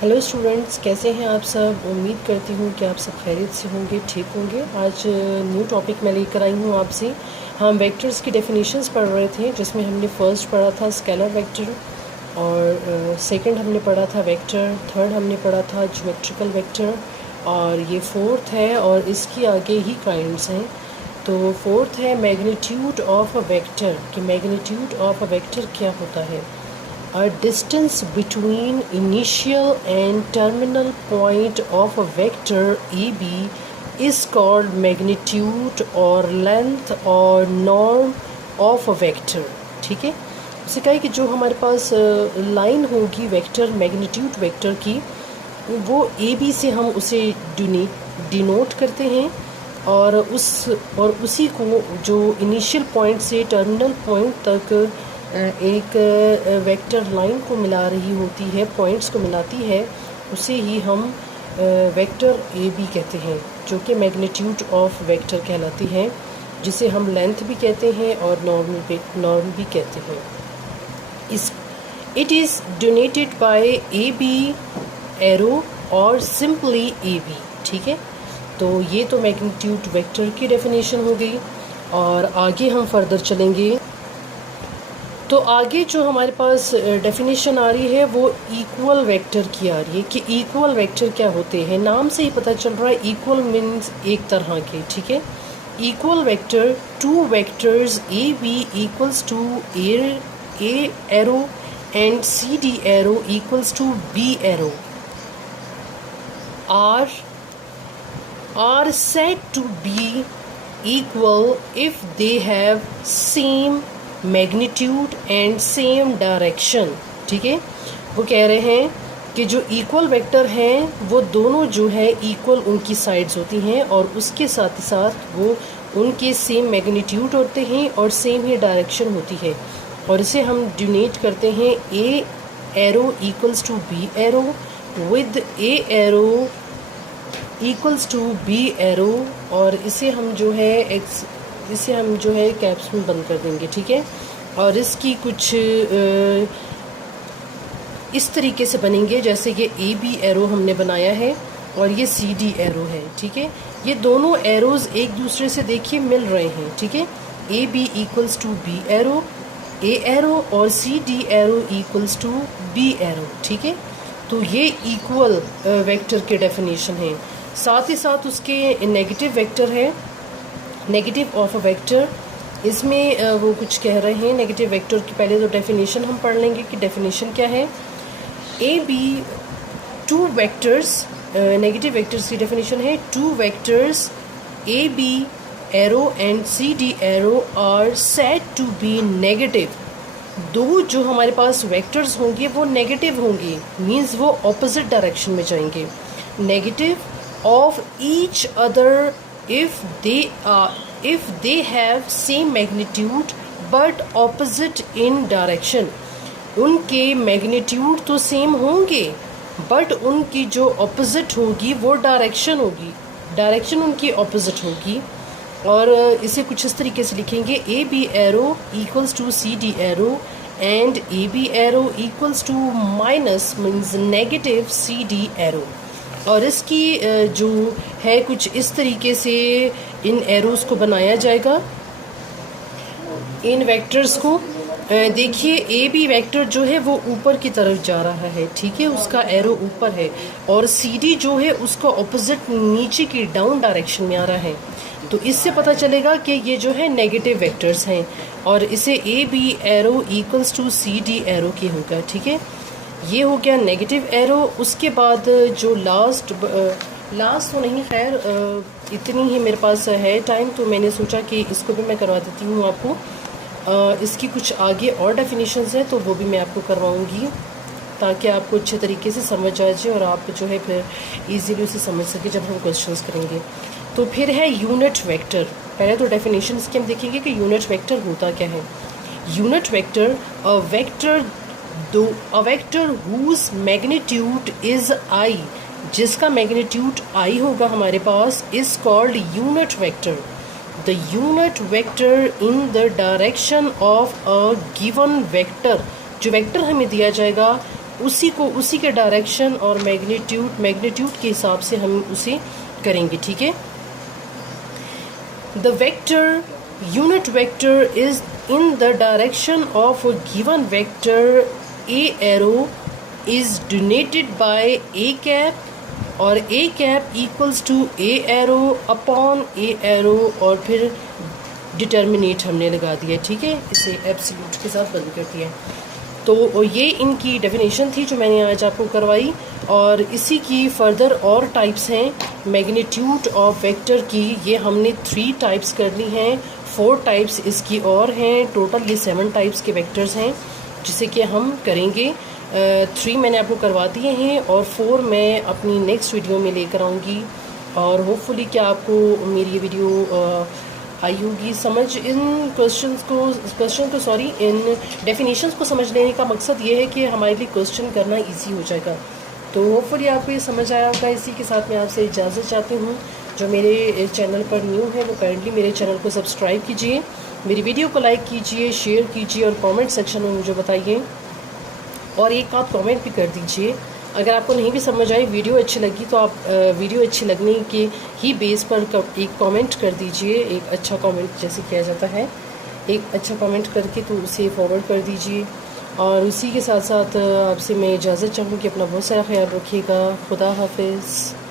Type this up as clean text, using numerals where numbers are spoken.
Hello students, कैसे हैं आप सब। उम्मीद करती हूँ कि आप सब खैरियत से होंगे, ठीक होंगे। आज न्यू टॉपिक मैं लेकर आई हूँ आपसे। हम वेक्टर्स की डेफिनेशंस पढ़ रहे थे, जिसमें हमने फर्स्ट पढ़ा था स्केलर वेक्टर, और सेकंड हमने पढ़ा था वेक्टर, थर्ड हमने पढ़ा था ज्योमेट्रिकल वेक्टर, और ये फोर्थ है और इसकी आगे ही काइंड्स हैं। तो फोर्थ है मैग्नीट्यूड ऑफ अ वेक्टर, कि मैग्नीट्यूड ऑफ अ वेक्टर क्या होता है। A distance between initial and terminal point of a vector AB is called magnitude or length or norm of a vector। ठीक है, उसे कहा कि जो हमारे पास लाइन होगी वेक्टर, मैग्नीट्यूड वेक्टर की, वो AB से हम उसे डिनोट करते हैं, और उसी को जो इनिशियल पॉइंट से टर्मिनल पॉइंट तक एक वेक्टर लाइन को मिला रही होती है, पॉइंट्स को मिलाती है, उसे ही हम वेक्टर ए बी कहते हैं, जो कि मैग्नीट्यूड ऑफ वेक्टर कहलाती है, जिसे हम लेंथ भी कहते हैं और नॉर्म भी कहते हैं। It is denoted by A B arrow और सिंपली ए बी। ठीक है, तो ये तो मैग्नीट्यूड वेक्टर की डेफिनेशन हो गई, और आगे हम फर्दर चलेंगे। तो आगे जो हमारे पास डेफिनेशन आ रही है वो इक्वल वेक्टर की आ रही है, कि इक्वल वेक्टर क्या होते हैं। नाम से ही पता चल रहा है, इक्वल मीन्स एक तरह के। ठीक है, equal vector, two vectors A B equals to A arrow and C D arrow equals to B arrow are said to be equal if they have same magnitude and same direction. ठीक है, वो कह रहे हैं कि जो equal vector हैं वो दोनों जो है इक्वल उनकी साइड्स होती हैं, और उसके साथ ही साथ वो उनके सेम मैग्नीट्यूड होते हैं और सेम ही डायरेक्शन होती है, और इसे हम डिनोट करते हैं A arrow equals to B arrow with A arrow equals to B arrow, और इसे हम जो है कैप्स में बंद कर देंगे। ठीक है, और इसकी कुछ इस तरीके से बनेंगे, जैसे ये ए बी एरो हमने बनाया है और ये सी डी एरो है। ठीक है, ये दोनों एरोज एक दूसरे से देखिए मिल रहे हैं। ठीक है, A B equals to B arrow, A arrow और C D arrow equals to B arrow. ठीक है, तो ये इक्वल वेक्टर के डेफिनेशन है। साथ ही साथ उसके नेगेटिव वेक्टर है, नेगेटिव ऑफ अ वेक्टर। इसमें वो कुछ कह रहे हैं नेगेटिव वेक्टर की। पहले तो डेफिनेशन हम पढ़ लेंगे कि डेफिनेशन क्या है। A B two vectors, negative vectors की डेफिनेशन है, two vectors A B arrow and C D arrow are said to be negative. दो जो हमारे पास वेक्टर्स होंगे वो नेगेटिव होंगे, मीन्स वो ऑपोजिट डायरेक्शन में जाएंगे। Negative of each other if they have same magnitude but opposite in direction। उनके मैग्नीट्यूड तो सेम होंगे, बट उनकी जो ऑपोजिट होगी वो डायरेक्शन होगी, डायरेक्शन उनकी ऑपोजिट होगी। और इसे कुछ इस तरीके से लिखेंगे, A B arrow equals to C D arrow and A B arrow equals to minus means negative C D arrow. और इसकी जो है कुछ इस तरीके से इन एरोस को बनाया जाएगा, इन वेक्टर्स को। देखिए ए बी वेक्टर जो है वो ऊपर की तरफ जा रहा है। ठीक है, उसका एरो ऊपर है, और सी डी जो है उसका ऑपोजिट नीचे की डाउन डायरेक्शन में आ रहा है। तो इससे पता चलेगा कि ये जो है नेगेटिव वेक्टर्स हैं, और इसे A B arrow equals to C D arrow की होगा। ठीक है, ये हो गया नेगेटिव एरो। उसके बाद जो लास्ट तो नहीं, खैर इतनी ही मेरे पास है टाइम, तो मैंने सोचा कि इसको भी मैं करवा देती हूँ आपको। इसकी कुछ आगे और डेफिनेशंस हैं तो वो भी मैं आपको करवाऊँगी, ताकि आपको अच्छे तरीके से समझ आ जाए और आप जो है फिर इजीली उसे समझ सके जब हम क्वेश्चंस करेंगे। तो फिर है यूनिट वेक्टर। पहले तो डेफिनेशन इसकी हम देखेंगे कि यूनिट वेक्टर होता क्या है। Unit vector, a vector whose magnitude is I, जिसका मैग्नीट्यूड आई होगा हमारे पास, is called unit vector. The unit vector in the direction of a given vector, जो वेक्टर हमें दिया जाएगा उसी के डायरेक्शन और मैग्नीट्यूड के हिसाब से हम उसे करेंगे, ठीक है। The vector unit vector is in the direction of a given vector, a arrow is denoted by a cap और a cap equals to A arrow upon a arrow और फिर डिटर्मिनेट हमने लगा दिया, ठीक है। इसे एब्सोल्यूट के साथ बंद कर दिया। तो ये इनकी डेफिनेशन थी जो मैंने आज आपको करवाई, और इसी की फर्दर और टाइप्स हैं मैग्नीट्यूड ऑफ वेक्टर की। ये हमने 3 टाइप्स कर ली हैं, 4 टाइप्स इसकी और हैं। टोटल ये 7 टाइप्स के वेक्टर्स हैं जिसे कि हम करेंगे। 3 मैंने आपको करवा दिए हैं और 4 मैं अपनी नेक्स्ट वीडियो में लेकर आऊँगी। और होपफुली क्या आपको मेरी ये वीडियो आई होगी समझ। इन इन डेफिनेशंस को समझ लेने का मकसद ये है कि हमारे लिए क्वेश्चन करना इजी हो जाएगा। तो होपफुली आपको ये समझ आया होगा। इसी के साथ मैं आपसे इजाज़त चाहती हूँ। जो मेरे चैनल पर न्यू है वो काइंडली मेरे चैनल को सब्सक्राइब कीजिए, मेरी वीडियो को लाइक कीजिए, शेयर कीजिए और कमेंट सेक्शन में मुझे बताइए, और एक आप कमेंट भी कर दीजिए। अगर आपको नहीं भी समझ आई, वीडियो अच्छी लगी, तो आप वीडियो अच्छी लगने के ही बेस पर एक कमेंट कर दीजिए। एक अच्छा कमेंट जैसे किया जाता है, एक अच्छा कमेंट करके तो उसे फॉरवर्ड कर दीजिए। और उसी के साथ साथ आपसे मैं इजाज़त चाहूँगी। अपना बहुत सारा ख्याल रखिएगा। खुदा हाफिज़।